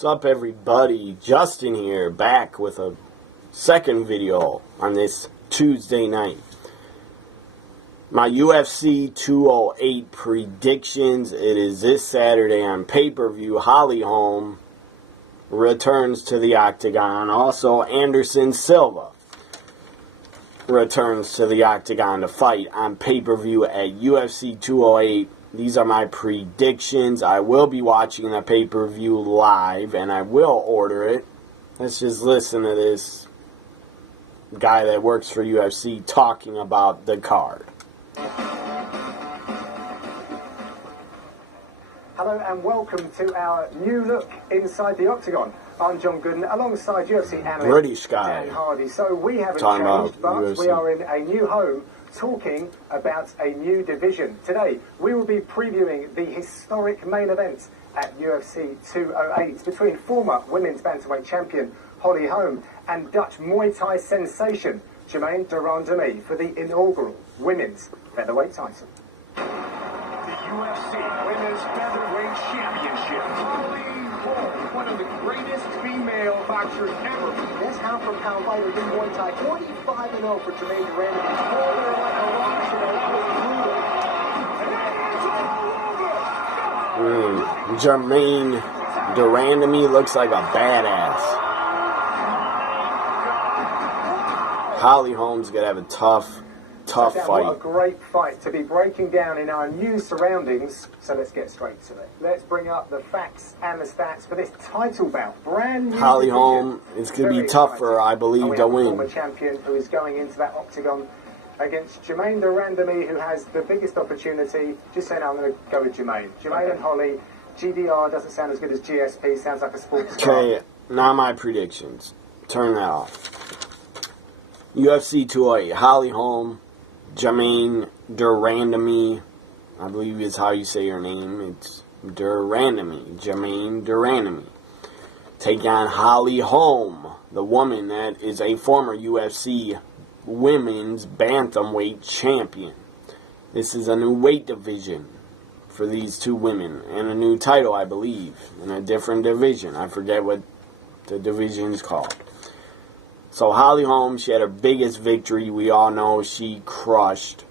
What's up, everybody? Justin here, back with a second video on this Tuesday night. My UFC 208 predictions. It is this Saturday on pay-per-view. Holly Holm returns to the octagon. Also, Anderson Silva returns to the octagon to fight on pay-per-view at UFC 208. These are my predictions. I will be watching the pay-per-view live, and I will order it. Let's just listen to this guy that works for UFC talking about the card. Hello and welcome to our new look inside the octagon. I'm John Gooden, alongside UFC analyst British guy Dan Hardy. So we haven't talking changed, but UFC. we are in a new home, talking about a new division. Today, we will be previewing the historic main event at UFC 208 between former women's bantamweight champion Holly Holm and Dutch Muay Thai sensation Germaine de Randamie for the inaugural women's featherweight title. The UFC Women's Featherweight Championship. Holly Holm, one of the greatest female boxers ever. This pound-for-pound fighter in Muay Thai, 45-0 for Germaine de Randamie. Hold her like a rock today. That was brutal. Germaine de Randamie looks like a badass. Holly Holm's gonna have a tough fight. What a great fight to be breaking down in our new surroundings. So let's get straight to it. Let's bring up the facts and the stats for this title bout. Brand new Holly division. Holm, it's going to be tough for her, I believe, to win. Former champion who is going into that octagon against Germaine de Randamie, who has the biggest opportunity. Just saying, I'm going to go with Germaine. Germaine and Holly. GDR doesn't sound as good as GSP. Sounds like a sports car. Okay, now my predictions. Turn that off. UFC 208, Holly Holm, Germaine de Randamie, I believe is how you say her name. It's de Randamie, Germaine de Randamie. Take on Holly Holm, the woman that is a former UFC women's bantamweight champion. This is a new weight division for these two women, and a new title, I believe, in a different division. I forget what the division is called. So Holly Holm, she had her biggest victory. We all know she crushed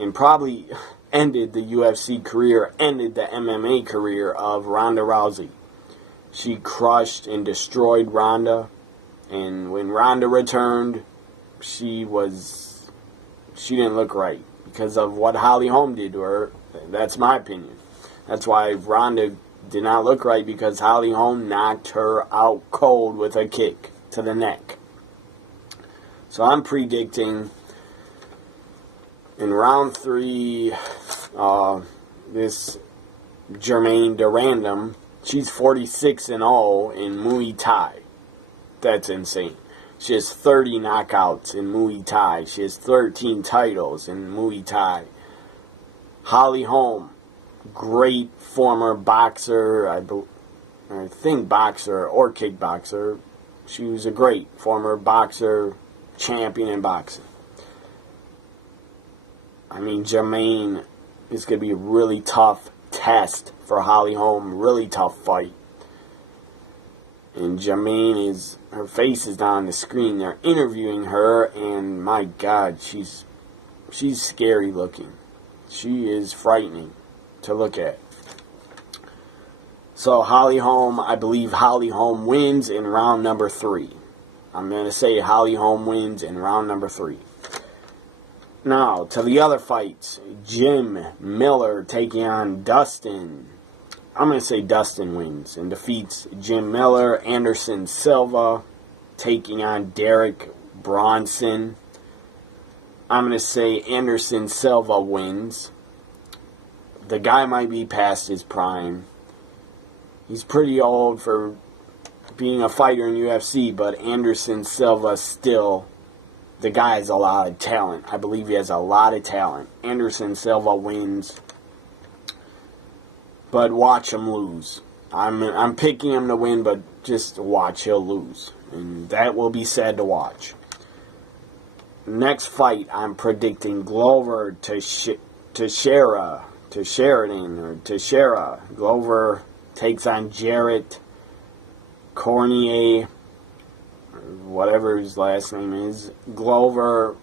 and probably ended the UFC career, ended the MMA career of Ronda Rousey. She crushed and destroyed Ronda. And when Ronda returned, she didn't look right because of what Holly Holm did to her. That's my opinion. That's why Ronda did not look right, because Holly Holm knocked her out cold with a kick to the neck. So I'm predicting in round 3, this Germaine de Randamie, she's 46-0 in Muay Thai. That's insane. She has 30 knockouts in Muay Thai. She has 13 titles in Muay Thai. Holly Holm, great former boxer, I think boxer or kickboxer. She was a great former boxer, champion in boxing. I mean, Germaine is going to be a really tough test for Holly Holm. Really tough fight. And Germaine her face is down on the screen. They're interviewing her, and my God, she's scary looking. She is frightening to look at. So Holly Holm, I believe Holly Holm wins in round number 3. I'm going to say Holly Holm wins in round number 3. Now, to the other fights. Jim Miller taking on Dustin. I'm going to say Dustin wins and defeats Jim Miller. Anderson Silva taking on Derek Bronson. I'm going to say Anderson Silva wins. The guy might be past his prime. He's pretty old for being a fighter in UFC, but Anderson Silva still, the guy has a lot of talent. I believe he has a lot of talent. Anderson Silva wins, but watch him lose. I'm picking him to win, but just watch, he'll lose. And that will be sad to watch. Next fight, I'm predicting Glover Teixeira, Glover takes on Jarrett Cornier, whatever his last name is. Glover,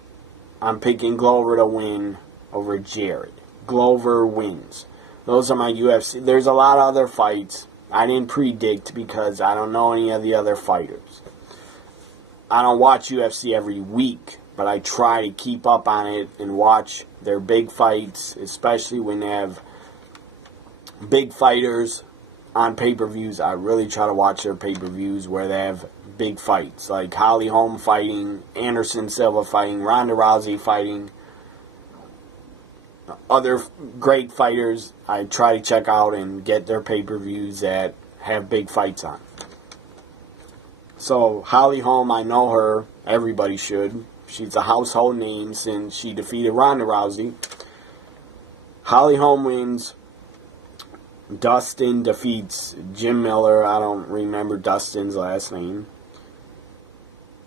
I'm picking Glover to win over Jarrett. Glover wins. Those are my UFC. There's a lot of other fights I didn't predict because I don't know any of the other fighters. I don't watch UFC every week, but I try to keep up on it and watch their big fights, especially when they have big fighters on pay-per-views. I really try to watch their pay-per-views where they have big fights, like Holly Holm fighting, Anderson Silva fighting, Ronda Rousey fighting, other great fighters. I try to check out and get their pay-per-views that have big fights on. So, Holly Holm, I know her. Everybody should. She's a household name since she defeated Ronda Rousey. Holly Holm wins. Dustin defeats Jim Miller. I don't remember Dustin's last name.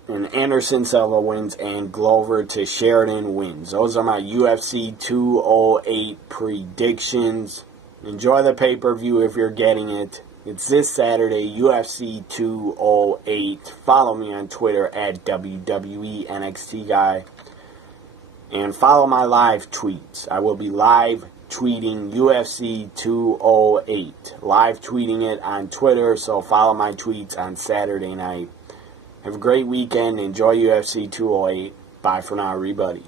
And Anderson Silva wins, and Glover to Sheridan wins. Those are my UFC 208 predictions. Enjoy the pay-per-view if you're getting it. It's this Saturday, UFC 208. Follow me on Twitter at WWE NXT Guy. And follow my live tweets. I will be live tweeting UFC 208. Live tweeting it on Twitter, so follow my tweets on Saturday night. Have a great weekend. Enjoy UFC 208. Bye for now, everybody.